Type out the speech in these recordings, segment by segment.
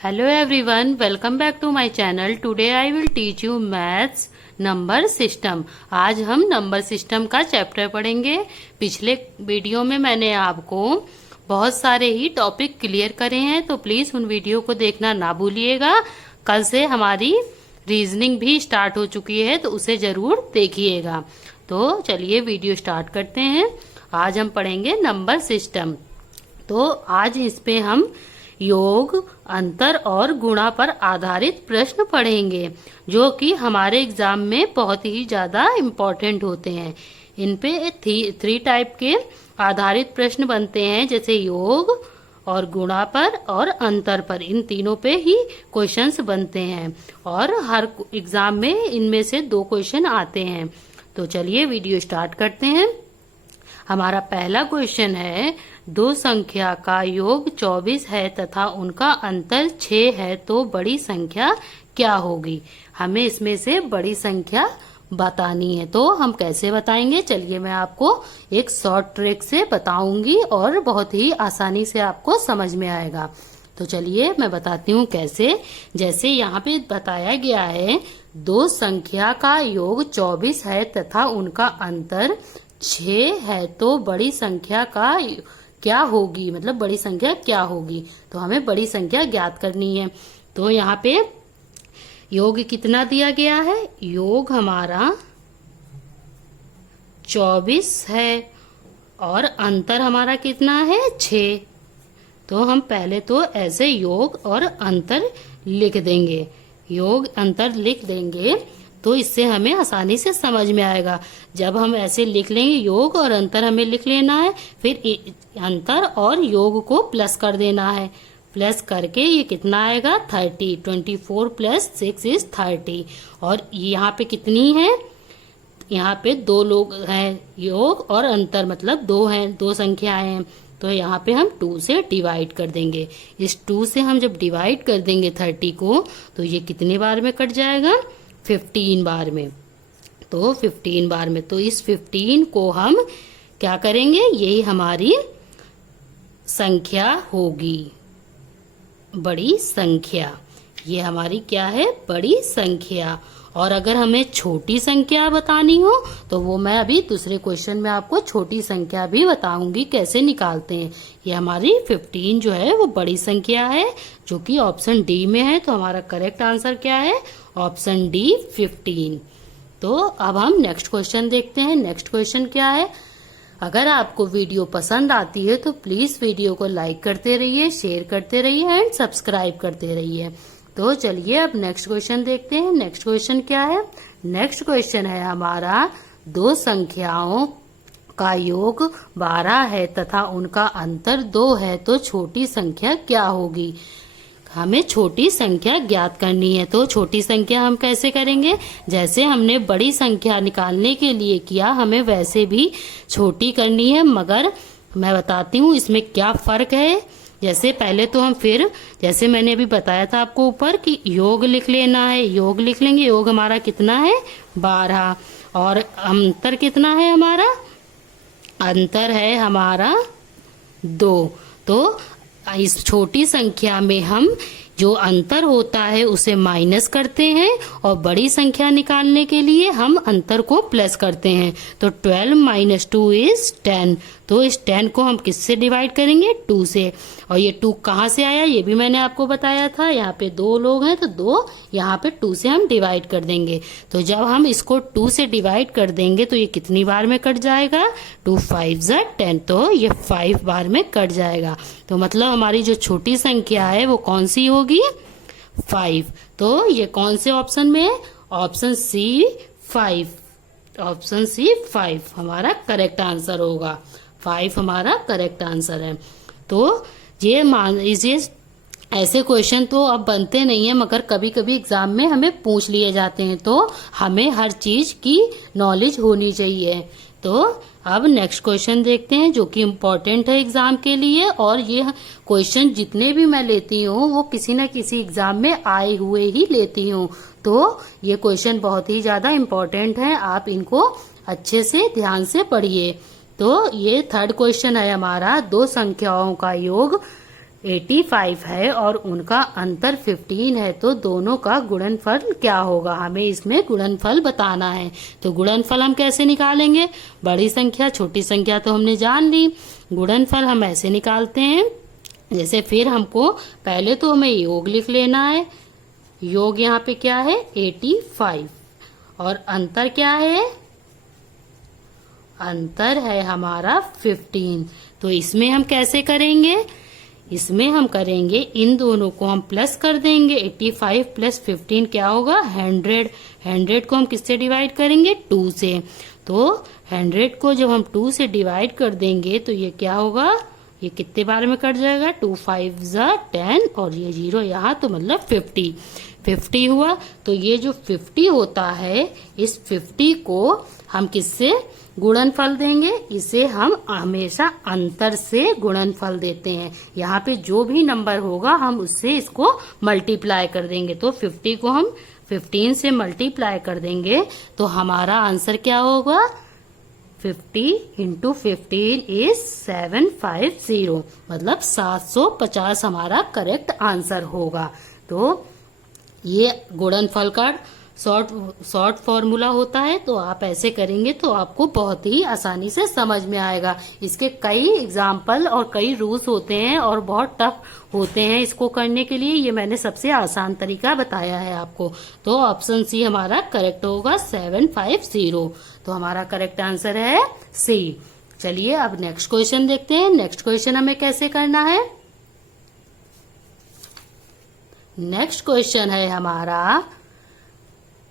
Hello everyone, welcome back to my channel. Today I will teach you maths number system. आज हम number system का chapter पढ़ेंगे। पिछले video में मैंने आपको बहुत सारे ही टॉपिक क्लियर करे हैं, तो प्लीज उन वीडियो को देखना ना भूलिएगा। कल से हमारी रीजनिंग भी स्टार्ट हो चुकी है, तो उसे जरूर देखिएगा। तो चलिए वीडियो स्टार्ट करते हैं। आज हम पढ़ेंगे नंबर सिस्टम। तो आज इस पे हम योग, अंतर और गुणा पर आधारित प्रश्न पढ़ेंगे, जो कि हमारे एग्जाम में बहुत ही ज्यादा इम्पोर्टेंट होते हैं। इन पे थ्री टाइप के आधारित प्रश्न बनते हैं, जैसे योग और गुणा पर और अंतर पर। इन तीनों पे ही क्वेश्चंस बनते हैं और हर एग्जाम में इनमें से 2 क्वेश्चन आते हैं। तो चलिए वीडियो स्टार्ट करते हैं। हमारा पहला क्वेश्चन है, 2 संख्या का योग 24 है तथा उनका अंतर 6 है, तो बड़ी संख्या क्या होगी? हमें इसमें से बड़ी संख्या बतानी है। तो हम कैसे बताएंगे? चलिए मैं आपको एक शॉर्ट ट्रिक से बताऊंगी और बहुत ही आसानी से आपको समझ में आएगा। तो चलिए मैं बताती हूँ कैसे। जैसे यहाँ पे बताया गया है, 2 संख्या का योग 24 है तथा उनका अंतर 6 है, तो बड़ी संख्या का क्या होगी, मतलब बड़ी संख्या क्या होगी? तो हमें बड़ी संख्या ज्ञात करनी है। तो यहाँ पे योग कितना दिया गया है? योग हमारा 24 है और अंतर हमारा कितना है? 6। तो हम पहले तो ऐसे योग और अंतर लिख देंगे। योग अंतर लिख देंगे तो इससे हमें आसानी से समझ में आएगा। जब हम ऐसे लिख लेंगे, योग और अंतर हमें लिख लेना है, फिर अंतर और योग को प्लस कर देना है। प्लस करके ये कितना आएगा? 30। 24 प्लस 6 इज 30। और यहाँ पे कितनी है? यहाँ पे 2 लोग हैं, योग और अंतर मतलब 2 हैं, 2 संख्याएं हैं। तो यहाँ पे हम 2 से डिवाइड कर देंगे। इस 2 से हम जब डिवाइड कर देंगे 30 को, तो ये कितने बार में कट जाएगा? 15 बार में। तो 15 बार में, तो इस 15 को हम क्या करेंगे? यही हमारी संख्या होगी, बड़ी संख्या। ये हमारी क्या है? बड़ी संख्या। और अगर हमें छोटी संख्या बतानी हो, तो वो मैं अभी दूसरे क्वेश्चन में आपको छोटी संख्या भी बताऊंगी कैसे निकालते हैं। ये हमारी 15 जो है वो बड़ी संख्या है, जो कि ऑप्शन डी में है। तो हमारा करेक्ट आंसर क्या है? Option D 15। तो अब हम नेक्स्ट क्वेश्चन देखते हैं। नेक्स्ट क्वेश्चन क्या है? अगर आपको वीडियो पसंद आती है तो प्लीज वीडियो को लाइक करते रहिए, शेयर करते रहिए एंड सब्सक्राइब करते रहिए। तो चलिए अब नेक्स्ट क्वेश्चन देखते हैं। नेक्स्ट क्वेश्चन क्या है? नेक्स्ट क्वेश्चन है हमारा, 2 संख्याओं का योग 12 है तथा उनका अंतर 2 है, तो छोटी संख्या क्या होगी? हमें छोटी संख्या ज्ञात करनी है। तो छोटी संख्या हम कैसे करेंगे? जैसे हमने बड़ी संख्या निकालने के लिए किया, हमें वैसे भी छोटी करनी है, मगर मैं बताती हूँ इसमें क्या फर्क है। जैसे पहले तो हम फिर, जैसे मैंने अभी बताया था आपको ऊपर कि योग लिख लेना है। योग लिख लेंगे। योग हमारा कितना है? 12। और अंतर कितना है हमारा? अंतर है हमारा 2। तो इस छोटी संख्या में हम जो अंतर होता है उसे माइनस करते हैं और बड़ी संख्या निकालने के लिए हम अंतर को प्लस करते हैं। तो 12 माइनस 2 इज 10। तो इस 10 को हम किससे डिवाइड करेंगे? 2 से। और ये 2 कहाँ से आया ये भी मैंने आपको बताया था। यहाँ पे 2 लोग हैं तो 2 यहाँ पे 2 से हम डिवाइड कर देंगे। तो जब हम इसको 2 से डिवाइड कर देंगे तो ये कितनी बार में कट जाएगा? 2 5 ज़ा 10। तो ये 5 बार में कट जाएगा। तो मतलब हमारी जो छोटी संख्या है वो कौन सी होगी? 5। तो ये कौन से ऑप्शन में है? Option C 5। ऑप्शन सी 5 हमारा करेक्ट आंसर होगा। 5 हमारा करेक्ट आंसर है। तो ये मान लीजिए, ऐसे क्वेश्चन तो अब बनते नहीं है, मगर कभी कभी एग्जाम में हमें पूछ लिए जाते हैं। तो हमें हर चीज की नॉलेज होनी चाहिए। तो अब नेक्स्ट क्वेश्चन देखते हैं, जो कि इम्पोर्टेंट है एग्जाम के लिए। और ये क्वेश्चन जितने भी मैं लेती हूँ वो किसी न किसी एग्जाम में आए हुए ही लेती हूँ। तो ये क्वेश्चन बहुत ही ज्यादा इम्पोर्टेंट है, आप इनको अच्छे से ध्यान से पढ़िए। तो ये थर्ड क्वेश्चन है हमारा, 2 संख्याओं का योग 85 है और उनका अंतर 15 है, तो दोनों का गुणनफल क्या होगा? हमें इसमें गुणनफल बताना है। तो गुणनफल हम कैसे निकालेंगे? बड़ी संख्या छोटी संख्या तो हमने जान ली, गुणनफल हम ऐसे निकालते हैं। जैसे फिर हमको पहले तो हमें योग लिख लेना है। योग यहाँ पे क्या है? 85 और अंतर क्या है? अंतर है हमारा 15। तो इसमें हम कैसे करेंगे? इसमें हम करेंगे, इन दोनों को हम प्लस कर देंगे। 85 प्लस 15 क्या होगा? 100। 100 को हम किससे डिवाइड करेंगे? 2 से। तो 100 को जब हम 2 से डिवाइड कर देंगे तो ये क्या होगा? ये कितने बार में कट जाएगा? 2 5 ज़ा 10 और ये 0 यहाँ, तो मतलब 50 हुआ। तो ये जो 50 होता है, इस 50 को हम किससे गुणनफल देंगे? इसे हम हमेशा अंतर से गुणनफल देते हैं। यहाँ पे जो भी नंबर होगा हम उससे इसको मल्टीप्लाई कर देंगे। तो 50 को हम 15 से मल्टीप्लाई कर देंगे तो हमारा आंसर क्या होगा? 50 इंटू 15 इज 750, मतलब 750 हमारा करेक्ट आंसर होगा। तो ये गुणनफल का शॉर्ट फॉर्मूला होता है। तो आप ऐसे करेंगे तो आपको बहुत ही आसानी से समझ में आएगा। इसके कई एग्जाम्पल और कई रूल्स होते हैं और बहुत टफ होते हैं इसको करने के लिए। ये मैंने सबसे आसान तरीका बताया है आपको। तो ऑप्शन सी हमारा करेक्ट होगा, 750। तो हमारा करेक्ट आंसर है सी। चलिए अब नेक्स्ट क्वेश्चन देखते हैं। नेक्स्ट क्वेश्चन हमें कैसे करना है? नेक्स्ट क्वेश्चन है हमारा,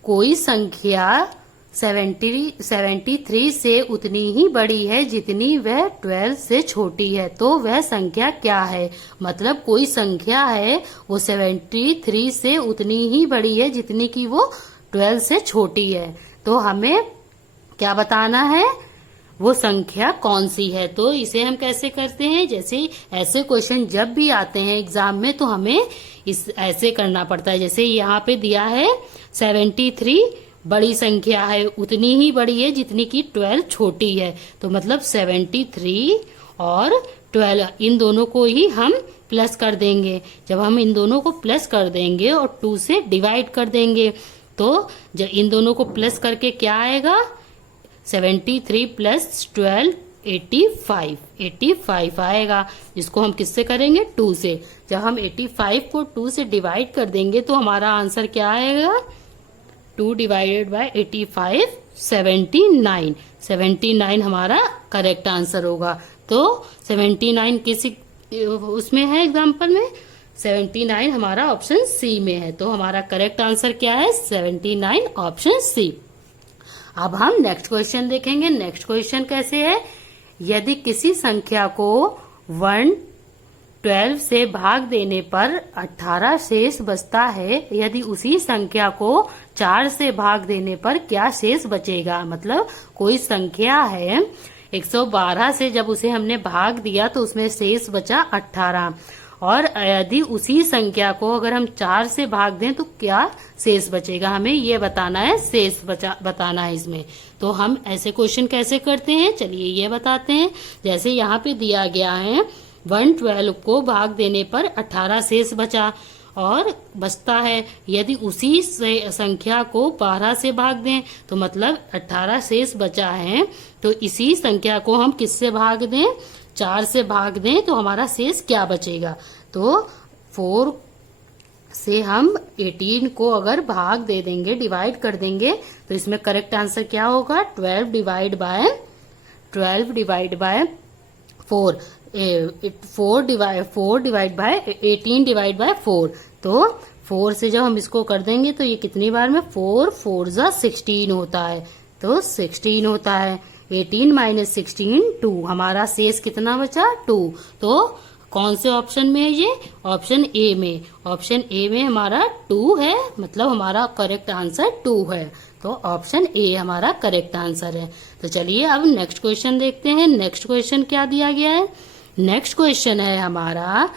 कोई संख्या 73 से उतनी ही बड़ी है जितनी वह 12 से छोटी है, तो वह संख्या क्या है? मतलब कोई संख्या है वो 73 से उतनी ही बड़ी है जितनी की वो 12 से छोटी है। तो हमें क्या बताना है? वो संख्या कौन सी है? तो इसे हम कैसे करते हैं? जैसे ऐसे क्वेश्चन जब भी आते हैं एग्जाम में तो हमें ऐसे करना पड़ता है। जैसे यहाँ पे दिया है 73 बड़ी संख्या है, उतनी ही बड़ी है जितनी की 12 छोटी है। तो मतलब 73 और 12 इन दोनों को ही हम प्लस कर देंगे। जब हम इन दोनों को प्लस कर देंगे और 2 से डिवाइड कर देंगे तो जब इन दोनों को प्लस करके क्या आएगा? 73 प्लस 12 85 आएगा। इसको हम किससे करेंगे? 2 से। जब हम 85 को 2 से डिवाइड कर देंगे तो हमारा आंसर क्या आएगा? 2 डिवाइडेड बाय 85 79 हमारा करेक्ट आंसर होगा। तो 79 किसी उसमें है एग्जाम्पल में? 79 हमारा ऑप्शन सी में है। तो हमारा करेक्ट आंसर क्या है? 79 ऑप्शन सी। अब हम नेक्स्ट क्वेश्चन देखेंगे। नेक्स्ट क्वेश्चन कैसे है? यदि किसी संख्या को 112 से भाग देने पर 18 शेष बचता है, यदि उसी संख्या को 4 से भाग देने पर क्या शेष बचेगा? मतलब कोई संख्या है 112 से जब उसे हमने भाग दिया तो उसमें शेष बचा 18, और यदि उसी संख्या को अगर हम 4 से भाग दें तो क्या शेष बचेगा? हमें ये बताना है, शेष बताना है इसमें। तो हम ऐसे क्वेश्चन कैसे करते हैं चलिए ये बताते हैं। जैसे यहाँ पे दिया गया है 112 को भाग देने पर 18 शेष बचा और बचता है, यदि उसी संख्या को 12 से भाग दें तो मतलब 18 शेष बचा है, तो इसी संख्या को हम किससे भाग दें? 4 से भाग दें तो हमारा शेष क्या बचेगा? तो 4 से हम 18 को अगर भाग दे देंगे, डिवाइड कर देंगे, तो इसमें करेक्ट आंसर क्या होगा? 12 divide by 4 divide by 18 divide by 4। तो 4 से जब हम इसको कर देंगे तो ये कितनी बार में? 4 4 ज़ा 16 होता है, तो 16 होता है। 18 माइनस 16 2, हमारा शेष कितना बचा? 2। तो कौन से ऑप्शन में है ये? ऑप्शन ए में। ऑप्शन ए में हमारा 2 है, मतलब हमारा करेक्ट आंसर 2 है। तो ऑप्शन ए हमारा करेक्ट आंसर है। तो चलिए अब नेक्स्ट क्वेश्चन देखते हैं। नेक्स्ट क्वेश्चन क्या दिया गया है? नेक्स्ट क्वेश्चन है हमारा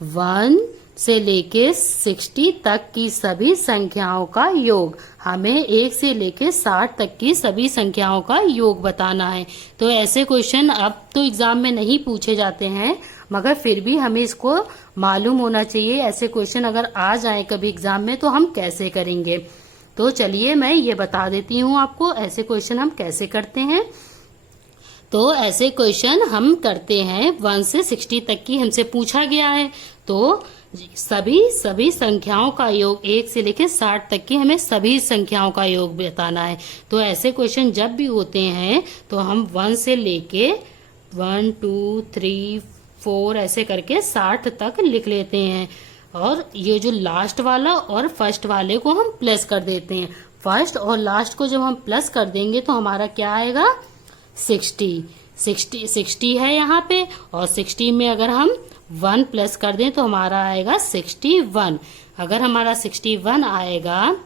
1 से लेके 60 तक की सभी संख्याओं का योग। हमें 1 से लेके 60 तक की सभी संख्याओं का योग बताना है। तो ऐसे क्वेश्चन अब तो एग्जाम में नहीं पूछे जाते हैं, मगर फिर भी हमें इसको मालूम होना चाहिए ऐसे क्वेश्चन अगर आ जाए कभी एग्जाम में तो हम कैसे करेंगे। तो चलिए मैं ये बता देती हूँ आपको ऐसे क्वेश्चन हम कैसे करते हैं। तो ऐसे क्वेश्चन हम करते हैं 1 से 60 तक की हमसे पूछा गया है। तो सभी संख्याओं का योग 1 से लेकर 60 तक की हमें सभी संख्याओं का योग बताना है। तो ऐसे क्वेश्चन जब भी होते हैं तो हम 1 से लेके 1 2 3 4 ऐसे करके 60 तक लिख लेते हैं। और ये जो लास्ट वाला और फर्स्ट वाले को हम प्लस कर देते हैं। फर्स्ट और लास्ट को जब हम प्लस कर देंगे तो हमारा क्या आएगा 60 है यहाँ पे। और 60 में अगर हम 1 प्लस कर दें तो हमारा आएगा 61। अगर हमारा 61 आएगा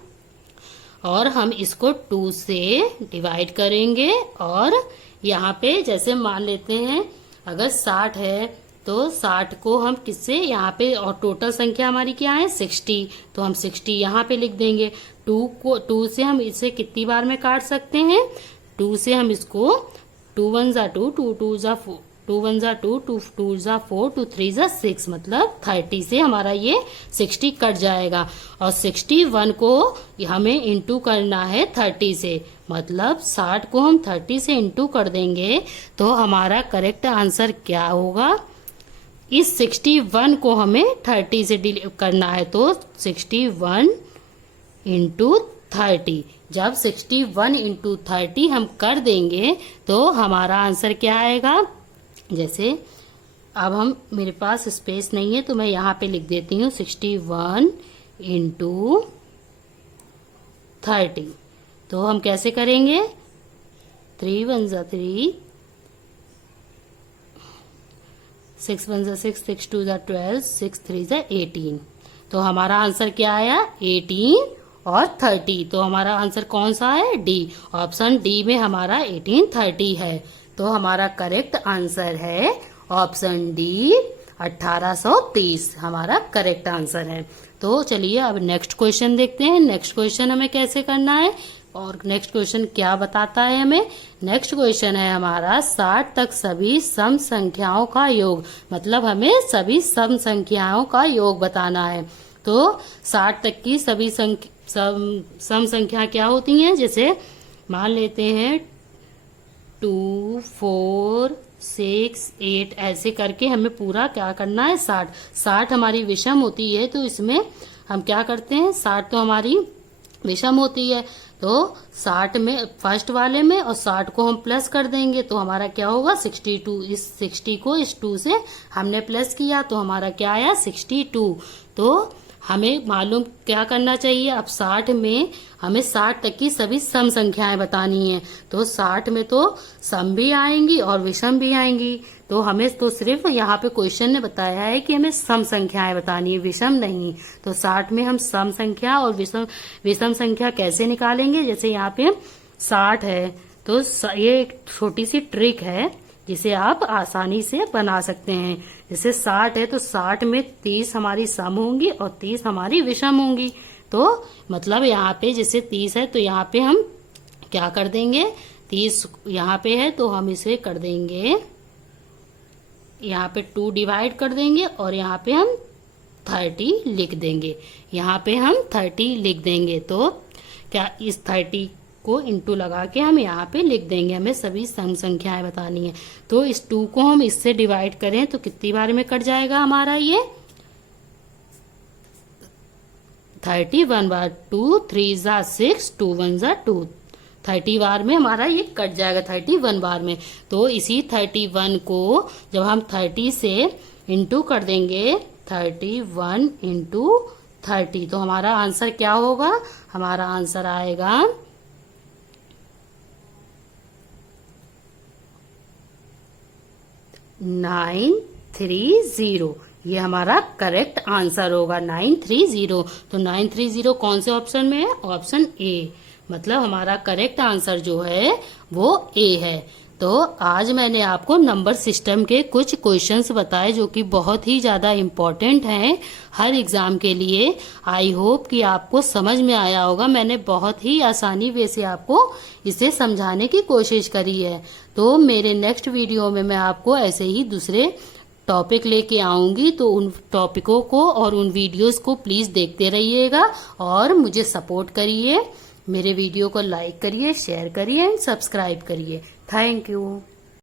और हम इसको 2 से डिवाइड करेंगे और यहाँ पे जैसे मान लेते हैं अगर 60 है तो 60 को हम किससे यहाँ पे और टोटल संख्या हमारी क्या है 60, तो हम 60 यहाँ पे लिख देंगे। 2 से हम इसे कितनी बार में काट सकते हैं 2 से हम इसको 2 1 जा 2 2 2 जा 4 2 1 जा 2 2 2 जा 4 2 3 जा 6 मतलब 30 से हमारा ये 60 कट जाएगा। और 61 को हमें इंटू करना है 30 से, मतलब 60 को हम 30 से इंटू कर देंगे तो हमारा करेक्ट आंसर क्या होगा। इस 61 को हमें 30 से करना है तो 61 इंटू 30। जब 61 इंटू 30 हम कर देंगे तो हमारा आंसर क्या आएगा। जैसे अब हम मेरे पास स्पेस नहीं है तो मैं यहाँ पे लिख देती हूँ 61 इंटू 30। तो हम कैसे करेंगे 3 1 जा 3 6 1 जा 6 6 2 जा 12 6 3 जा 18। तो हमारा आंसर क्या आया 18 और 30। तो हमारा आंसर कौन सा है डी, ऑप्शन डी में हमारा 18 30 है। तो हमारा करेक्ट आंसर है ऑप्शन डी 1830 हमारा करेक्ट आंसर है। तो चलिए अब नेक्स्ट क्वेश्चन देखते हैं। नेक्स्ट क्वेश्चन हमें कैसे करना है और नेक्स्ट क्वेश्चन क्या बताता है हमें। नेक्स्ट क्वेश्चन है हमारा 60 तक सभी सम संख्याओं का योग, मतलब हमें सभी सम संख्याओं का योग बताना है। तो 60 तक की सभी सम संख्या क्या होती हैं, जैसे मान लेते हैं 2 4 6 8 ऐसे करके हमें पूरा क्या करना है 60 हमारी विषम होती है। तो इसमें हम क्या करते हैं 60 तो हमारी विषम होती है तो 60 में फर्स्ट वाले में और 60 को हम प्लस कर देंगे तो हमारा क्या होगा 62। इस 60 को इस 2 से हमने प्लस किया तो हमारा क्या आया 62। तो हमें मालूम क्या करना चाहिए अब 60 में हमें 60 तक की सभी सम संख्याएं बतानी है। तो 60 में तो सम भी आएंगी और विषम भी आएंगी। तो हमें तो सिर्फ यहाँ पे क्वेश्चन ने बताया है कि हमें सम संख्याएं बतानी है विषम नहीं। तो 60 में हम सम संख्या और विषम संख्या कैसे निकालेंगे, जैसे यहाँ पे 60 है तो ये एक छोटी सी ट्रिक है जिसे आप आसानी से बना सकते हैं। जैसे 60 है तो 60 में 30 हमारी सम होंगी और 30 हमारी विषम होंगी। तो मतलब यहाँ पे जैसे 30 है तो यहाँ पे हम क्या कर देंगे 30 यहाँ पे है तो हम इसे कर देंगे यहाँ पे 2 डिवाइड कर देंगे और यहाँ पे हम 30 लिख देंगे। यहाँ पे हम 30 लिख देंगे तो क्या इस 30 को इंटू लगा के हम यहाँ पे लिख देंगे। हमें सभी सम संख्याएं बतानी है। तो इस 2 को हम इससे डिवाइड करें तो कितनी बार में कट जाएगा हमारा ये 31 बार 2 3 जा 6 2 1 जा 2 30 बार में हमारा ये कट जाएगा 31 बार में। तो इसी 31 को जब हम 30 से इंटू कर देंगे 31 इंटू 30 तो हमारा आंसर क्या होगा, हमारा आंसर आएगा 930। ये हमारा करेक्ट आंसर होगा 930। तो 930 कौन से ऑप्शन में है, ऑप्शन ए, मतलब हमारा करेक्ट आंसर जो है वो ए है। तो आज मैंने आपको नंबर सिस्टम के कुछ क्वेश्चंस बताए जो कि बहुत ही ज्यादा इम्पोर्टेंट हैं हर एग्जाम के लिए। आई होप कि आपको समझ में आया होगा। मैंने बहुत ही आसानी वे से आपको इसे समझाने की कोशिश करी है। तो मेरे नेक्स्ट वीडियो में मैं आपको ऐसे ही दूसरे टॉपिक लेके आऊंगी तो उन टॉपिकों को और उन वीडियोस को प्लीज देखते रहिएगा और मुझे सपोर्ट करिए। मेरे वीडियो को लाइक करिए, शेयर करिए एंड सब्सक्राइब करिए। Thank you.